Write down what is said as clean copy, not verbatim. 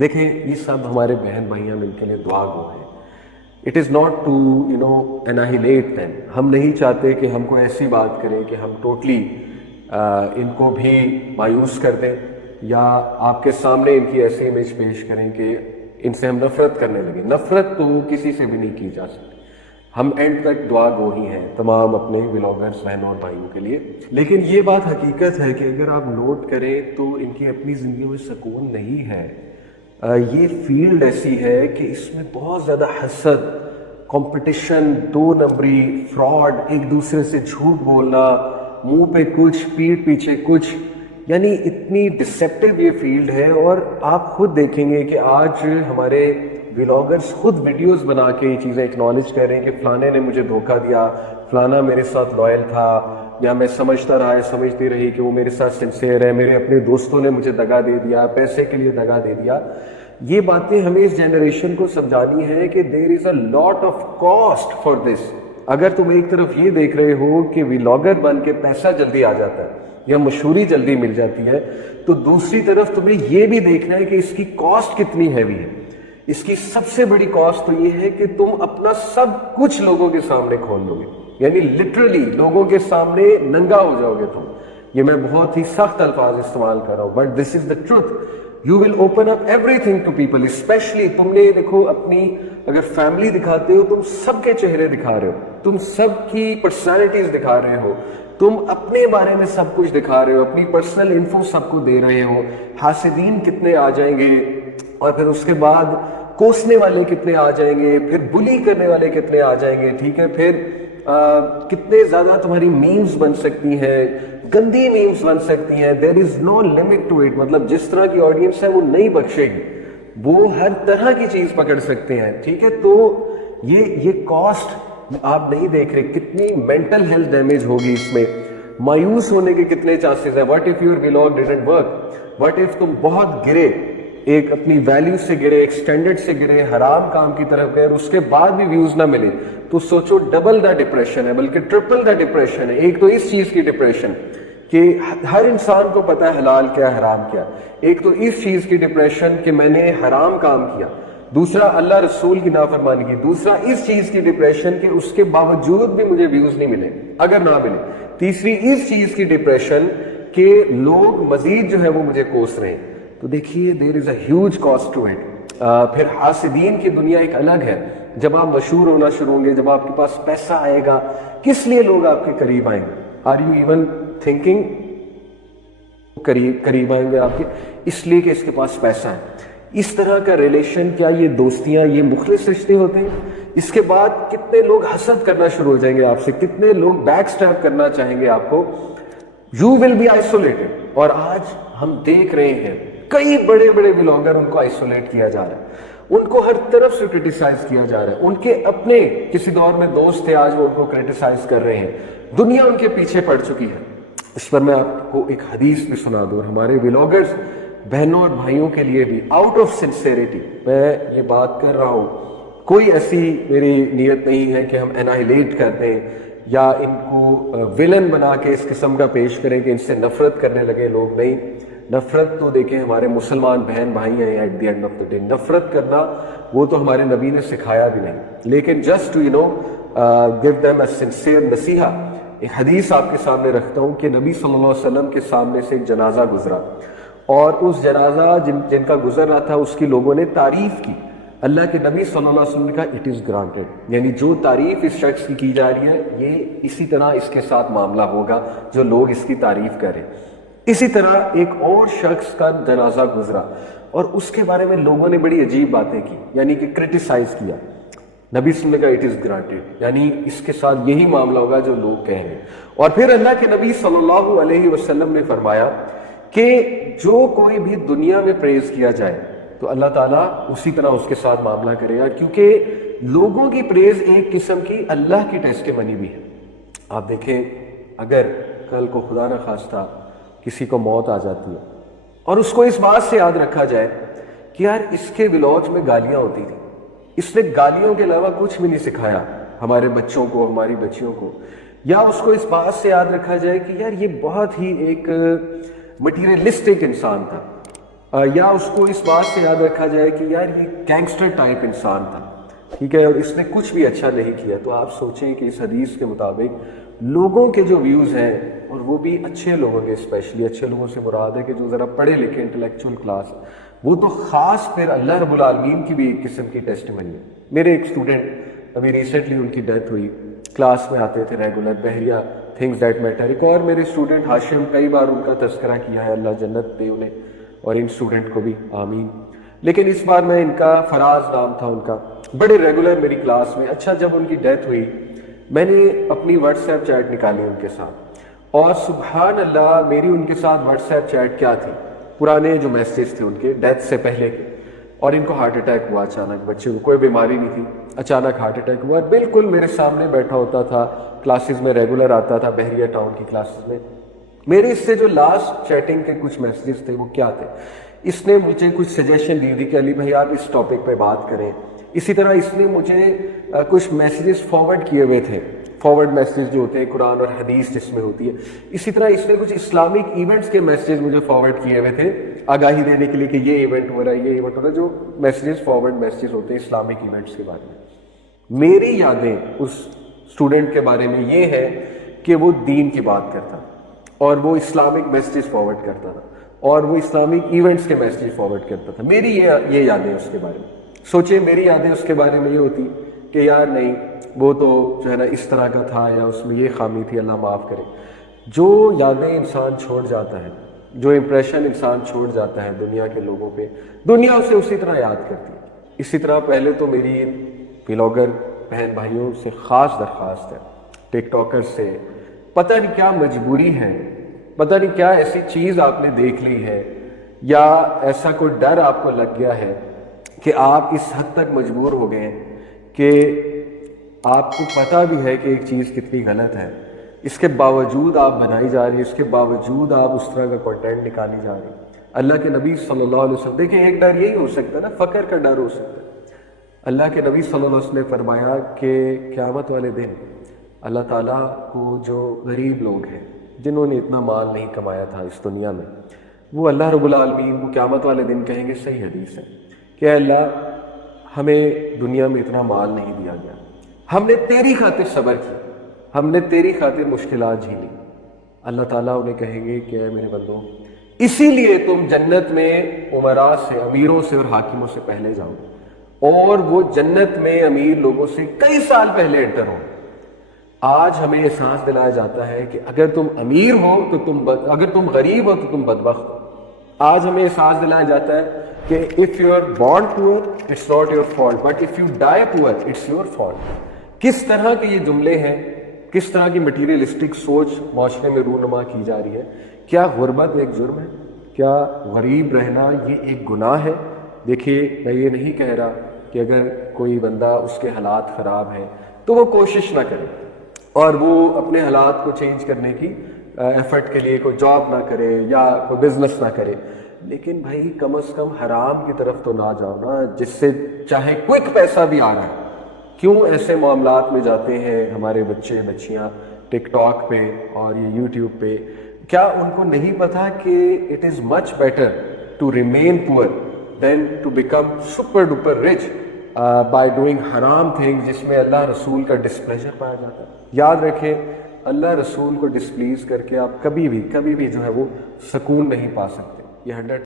دیکھیں یہ سب ہمارے بہن بھائیاں مل کے لیے دعا گو ہیں. It is not to annihilate them. ہم نہیں چاہتے کہ ہم کو ایسی بات کریں کہ ہم ٹوٹلی ان کو بھی مایوس کر دیں یا آپ کے سامنے ان کی ایسی امیج پیش کریں کہ ان سے ہم نفرت کرنے لگیں. نفرت تو کسی سے بھی نہیں کی جا سکتی. ہم اینڈ تک دعا گو ہی ہیں تمام اپنے ولاگرز بہنوں اور بھائیوں کے لیے. لیکن یہ بات حقیقت ہے کہ اگر آپ نوٹ کریں تو ان کی اپنی زندگی میں سکون نہیں ہے. یہ فیلڈ ایسی ہے کہ اس میں بہت زیادہ حسد، کمپٹیشن، دو نمبری، فراڈ، ایک دوسرے سے جھوٹ بولنا، منہ پہ کچھ پیٹھ پیچھے کچھ، یعنی اتنی ڈسیپٹیو یہ فیلڈ ہے. اور آپ خود دیکھیں گے کہ آج ہمارے ولاگرز خود ویڈیوز بنا کے یہ چیزیں اکنالج کر رہے ہیں کہ فلانے نے مجھے دھوکہ دیا، فلانا میرے ساتھ لائل تھا، یا میں سمجھتا رہا سمجھتی رہی کہ وہ میرے ساتھ سنسیئر ہے، میرے اپنے دوستوں نے مجھے دگا دے دیا، پیسے کے لیے دگا دے دیا. یہ باتیں ہمیں اس جنریشن کو سمجھانی ہے کہ there is a lot of cost for this. اگر تم ایک طرف یہ دیکھ رہے ہو کہ ولاگر بن کے پیسہ جلدی آ جاتا ہے یا مشہوری جلدی مل جاتی ہے، تو دوسری طرف تمہیں یہ بھی دیکھنا ہے کہ اس کی کاسٹ کتنی ہیوی ہے. اس کی سب سے بڑی کاسٹ تو یہ ہے کہ تم اپنا سب کچھ لوگوں کے سامنے کھول لو گے، یعنی لٹرلی لوگوں کے سامنے ننگا ہو جاؤ گے تم. یہ میں بہت ہی سخت الفاظ استعمال کر رہا ہوں، but this is the truth. You will open up everything to people. Specially تم نے دیکھو اپنی اگر فیملی دکھاتے ہو، تم سب کے چہرے دکھا رہے ہو، تم سب کی پرسنالٹیز دکھا رہے ہو، تم اپنے بارے میں سب کچھ دکھا رہے ہو، اپنی پرسنل انفو سب کو دے رہے ہو. حاسدین کتنے آ جائیں گے، اور پھر اس کے بعد کوسنے والے کتنے آ جائیں گے، پھر بلی کرنے والے کتنے آ جائیں گے، ٹھیک ہے، پھر کتنے زیادہ تمہاری میمز بن سکتی ہیں، گندی میمز بن سکتی ہیں. دیر از نو لمٹ ٹو اٹ. مطلب جس طرح کی آڈینس ہے وہ نہیں بخشے گی، وہ ہر طرح کی چیز پکڑ سکتے ہیں، ٹھیک ہے. تو یہ کاسٹ آپ نہیں دیکھ رہے کتنی مینٹل ہیلتھ ڈیمیج ہوگی اس میں. مایوس ہونے کے کتنے چانسز ہیں. What if your vlog didn't work, what if تم بہت گرے، ایک اپنی ویلیو سے گرے، ایک سٹینڈرڈ سے گرے، حرام کام کی طرف گئے، اور اس کے بعد بھی ویوز نہ ملے، تو سوچو ڈبل دا ڈپریشن ہے، بلکہ ٹرپل دا ڈپریشن ہے. ایک تو اس چیز کی ڈپریشن کہ ہر انسان کو پتہ ہے حلال کیا حرام کیا، ایک تو اس چیز کی ڈپریشن کہ میں نے حرام کام کیا، دوسرا اللہ رسول کی نافرمانی کی، دوسرا اس چیز کی ڈپریشن کہ اس کے باوجود بھی مجھے ویوز نہیں ملے اگر نہ ملے، تیسری اس چیز کی ڈپریشن کہ لوگ مزید جو ہے وہ مجھے کوس رہے ہیں. تو دیکھیے there is a huge cost to it. پھر حاسدین کی دنیا ایک الگ ہے. جب آپ مشہور ہونا شروع ہوں گے، جب آپ کے پاس پیسہ آئے گا، کس لیے لوگ آپ کے قریب آئیں گے؟ Are you even thinking? قریب آئیں گے آپ کے اس لیے کہ اس کے پاس پیسہ ہے. اس طرح کا ریلیشن، کیا یہ دوستیاں، یہ مخلص رشتے ہوتے ہیں؟ اس کے بعد کتنے لوگ حسد کرنا شروع ہو جائیں گے آپ سے، کتنے لوگ بیک سٹیپ کرنا چاہیں گے آپ کو. You will be isolated. اور آج ہم دیکھ رہے ہیں کئی بڑے بڑے ولاگر، ان کو آئسولیٹ کیا جا رہا ہے، ان کو ہر طرف سے کرٹیسائز کیا جا رہا ہے. ان کے اپنے کسی دور میں دوست تھے، آج وہ ان کو کرٹیسائز کر رہے ہیں. دنیا ان کے پیچھے پڑ چکی ہے. اس پر میں آپ کو ایک حدیث بھی سنا دوں. ہمارے ولاگرز بہنوں اور بھائیوں کے لیے بھی آؤٹ آف سنسیریٹی میں یہ بات کر رہا ہوں. کوئی ایسی میری نیت نہیں ہے کہ ہم انہیلیٹ کر دیں یا ان کو ویلن بنا کے اس قسم کا پیش کریں کہ ان سے نفرت کرنے لگے لوگ. نہیں، نفرت تو دیکھیں ہمارے مسلمان بہن بھائی ہیں. At the end of the day نفرت کرنا وہ تو ہمارے نبی نے سکھایا بھی نہیں. لیکن just to give them a sincere نصیحہ، ایک حدیث آپ کے سامنے رکھتا ہوں کہ نبی صلی اللہ علیہ وسلم کے سامنے سے ایک جنازہ گزرا، اور اس جنازہ جن کا گزر رہا تھا اس کی لوگوں نے تعریف کی. اللہ کے نبی صلی اللہ علیہ وسلم نے کہا اٹ از گرانٹیڈ، یعنی جو تعریف اس شخص کی جا رہی ہے یہ اسی طرح اس کے ساتھ معاملہ ہوگا جو لوگ اس کی تعریف کریں. اسی طرح ایک اور شخص کا جنازہ گزرا اور اس کے بارے میں لوگوں نے بڑی عجیب باتیں کی، یعنی کہ کرٹیسائز کیا. نبی صلی اللہ علیہ وسلم نے کہا اٹ از گرانٹیڈ، یعنی اس کے ساتھ یہی معاملہ ہوگا جو لوگ کہیں گے. اور پھر اللہ کے نبی صلی اللہ علیہ وسلم نے فرمایا کہ جو کوئی بھی دنیا میں پریز کیا جائے تو اللہ تعالیٰ اسی طرح اس کے ساتھ معاملہ کرے گا، کیونکہ لوگوں کی پریز ایک قسم کی اللہ کی ٹیسٹیمنی بھی ہے. آپ دیکھیں اگر کل کو خدا نہ خواستہ کسی کو موت آ جاتی ہے اور اس کو اس بات سے یاد رکھا جائے کہ یار اس کے ولاگز میں گالیاں ہوتی تھیں، اس نے گالیوں کے علاوہ کچھ بھی نہیں سکھایا ہمارے بچوں کو، ہماری بچیوں کو، یا اس کو اس بات سے یاد رکھا جائے کہ یار یہ بہت ہی ایک مٹیریلسٹک انسان تھا، یا اس کو اس بات سے یاد رکھا جائے کہ یار یہ گینگسٹر ٹائپ انسان تھا، ٹھیک ہے، اور اس نے کچھ بھی اچھا نہیں کیا، تو آپ سوچیں کہ اس حدیث کے مطابق لوگوں کے جو ویوز ہیں، اور وہ بھی اچھے لوگوں کے، اسپیشلی اچھے لوگوں سے مراد ہے کہ جو ذرا پڑھے لکھے انٹلیکچوئل کلاس، وہ تو خاص پھر اللہ رب العالمین کی بھی ایک قسم کی ٹیسٹیمنی ہے۔ میرے ایک اسٹوڈنٹ ابھی ریسنٹلی ان کی ڈیتھ ہوئی، کلاس میں آتے تھے ریگولر، بحریہ تھنگز دیٹ میٹر۔ ایک اور میرے اسٹوڈنٹ ہاشم، کئی بار ان کا تذکرہ کیا ہے، اللہ جنت دے انہیں اور ان اسٹوڈنٹ کو بھی، آمین۔ لیکن اس بار میں ان کا فراز نام تھا ان کا، بڑے ریگولر میری کلاس میں۔ اچھا، جب ان کی ڈیتھ ہوئی میں نے اپنی واٹس ایپ چیٹ نکالی ان کے ساتھ، اور سبحان اللہ میری ان کے ساتھ واٹس ایپ چیٹ کیا تھی، پرانے جو میسیج تھے ان کے ڈیتھ سے پہلے کے، اور ان کو ہارٹ اٹیک ہوا اچانک، بچے کو کوئی بیماری نہیں تھی، اچانک ہارٹ اٹیک ہوا، بالکل میرے سامنے بیٹھا ہوتا تھا، کلاسز میں ریگولر آتا تھا، بحریہ ٹاؤن کی کلاسز میں۔ میرے اس سے جو لاسٹ چیٹنگ کے کچھ میسیجز تھے وہ کیا تھے، اس نے مجھے کچھ سجیشن دی تھی کہ علی بھائی آپ اس ٹاپک پہ بات کریں۔ اسی طرح اس نے مجھے کچھ میسیجز فارورڈ کیے ہوئے تھے، فارورڈ میسیج جو ہوتے ہیں قرآن اور حدیث جس میں ہوتی ہے۔ اسی طرح اس نے کچھ اسلامک ایونٹس کے میسیجز مجھے فارورڈ کیے ہوئے تھے، آگاہی دینے کے لیے کہ یہ ایونٹ ہو رہا ہے، یہ ایونٹ ہو رہا ہے، جو میسیجز فارورڈ میسیجز ہوتے ہیں اسلامک ایونٹس کے بارے میں۔ میری یادیں اس اسٹوڈنٹ کے بارے میں یہ ہے کہ وہ دین کی بات کرتا اور وہ اسلامک میسیجز فارورڈ کرتا تھا، اور وہ اسلامک ایونٹس کے میسیج فارورڈ کرتا تھا۔ میری یہ یادیں اس کے بارے میں، سوچیں میری یادیں اس کے بارے میں یہ ہوتی کہ یار نہیں، وہ تو جو ہے نا اس طرح کا تھا، یا اس میں یہ خامی تھی، اللہ معاف کرے۔ جو یادیں انسان چھوڑ جاتا ہے، جو امپریشن انسان چھوڑ جاتا ہے دنیا کے لوگوں پہ، دنیا اسے اسی طرح یاد کرتی ہے۔ اسی طرح پہلے تو میری ولاگر بہن بھائیوں سے خاص درخواست ہے، ٹک ٹاکر سے، پتہ نہیں کیا مجبوری ہے، پتہ نہیں کیا ایسی چیز آپ نے دیکھ لی ہے، یا ایسا کوئی ڈر آپ کو لگ گیا ہے کہ آپ اس حد تک مجبور ہو گئے کہ آپ کو پتہ بھی ہے کہ ایک چیز کتنی غلط ہے، اس کے باوجود آپ بنائی جا رہی ہے، اس کے باوجود آپ اس طرح کا کنٹینٹ نکالی جا رہی ہے۔ اللہ کے نبی صلی اللہ علیہ وسلم، دیکھیں ایک ڈر یہی ہو سکتا ہے نا، فقر کا ڈر ہو سکتا ہے۔ اللہ کے نبی صلی اللہ علیہ وسلم نے فرمایا کہ قیامت والے دن اللہ تعالیٰ کو جو غریب لوگ ہیں، جنہوں نے اتنا مال نہیں کمایا تھا اس دنیا میں، وہ اللہ رب العالمین وہ قیامت والے دن کہیں گے، صحیح حدیث ہے کہ اللہ ہمیں دنیا میں اتنا مال نہیں دیا گیا، ہم نے تیری خاطر صبر کیا، ہم نے تیری خاطر مشکلات جھیلی۔ اللہ تعالیٰ انہیں کہیں گے کہ اے میرے بندو، اسی لیے تم جنت میں امراء سے، امیروں سے اور حاکموں سے پہلے جاؤ، اور وہ جنت میں امیر لوگوں سے کئی سال پہلے انٹر ہو۔ آج ہمیں احساس دلایا جاتا ہے کہ اگر تم امیر ہو تو اگر تم غریب ہو تو تم بدبخت ہو۔ آج ہمیں احساس دلایا جاتا ہے کہ if you are born poor it's not your fault but if you die poor it's your fault۔ کس طرح کے یہ جملے ہیں، کس طرح کی مٹیریلسٹک سوچ معاشرے میں رونما کی جا رہی ہے۔ کیا غربت ایک جرم ہے؟ کیا غریب رہنا یہ ایک گناہ ہے؟ دیکھیے میں یہ نہیں کہہ رہا کہ اگر کوئی بندہ اس کے حالات خراب ہیں تو وہ کوشش نہ کرے اور وہ اپنے حالات کو چینج کرنے کی ایفرٹ کے لیے کوئی جاب نہ کرے یا کوئی بزنس نہ کرے، لیکن بھائی کم از کم حرام کی طرف تو نہ جاؤ نا، جس سے چاہے کوئک پیسہ بھی آ رہا ہے۔ کیوں ایسے معاملات میں جاتے ہیں ہمارے بچے بچیاں ٹک ٹاک پہ اور یہ یوٹیوب پہ؟ کیا ان کو نہیں پتا کہ it is much better to remain poor than to become super duper rich by doing حرام تھنگ جس میں اللہ رسول کا ڈسپلیجر پایا جاتا ہے؟ یاد رکھیں، اللہ رسول کو ڈسپلیز کر کے آپ کبھی بھی جو ہے وہ سکون نہیں پا سکتے۔ یہ 100